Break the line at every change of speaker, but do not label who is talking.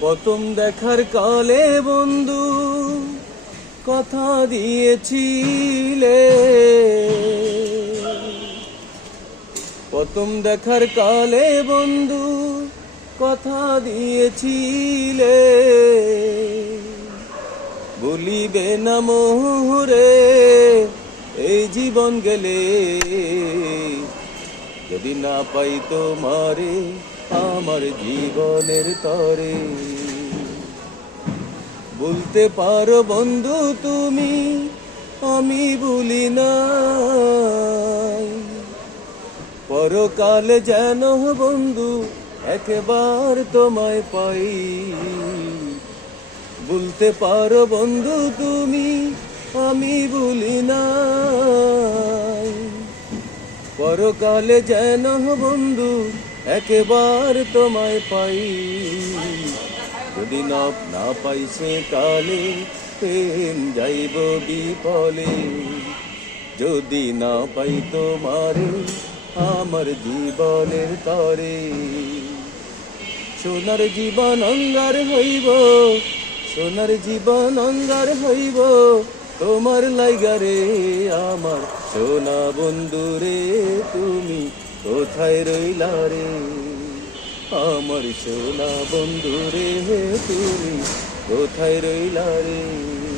প্রথম দেখার কালে বন্ধু কথা দিয়েছিলে। প্রথম দেখার কালে বন্ধু কথা দিয়েছিলে। বলিবে না মোহরে, এই জীবন গেলে। যদি না পাই তোমারে, আমার জীবনের তরে। বলতে পারো বন্ধু তুমি, আমি বলি না পরকালে যেন বন্ধু একবার তোমায় পাই। বলতে পারো বন্ধু তুমি, আমি বলি না পরকালে যেন বন্ধু, একবার তোমায় পাই। যদি না পাই সে কালে প্রেম যাইব বিপলে যদি না পাই তোমারে, আমার জীবনের তরে। সোনার জীবন অঙ্গার হইব, সোনার জীবন অঙ্গার হইব। তোমার লাইগারে আমার সোনা বন্ধু রে, তুমি কোথায় রইলা রে? আমার সোনা বন্ধু রে, তুমি কোথায় রইলা রে?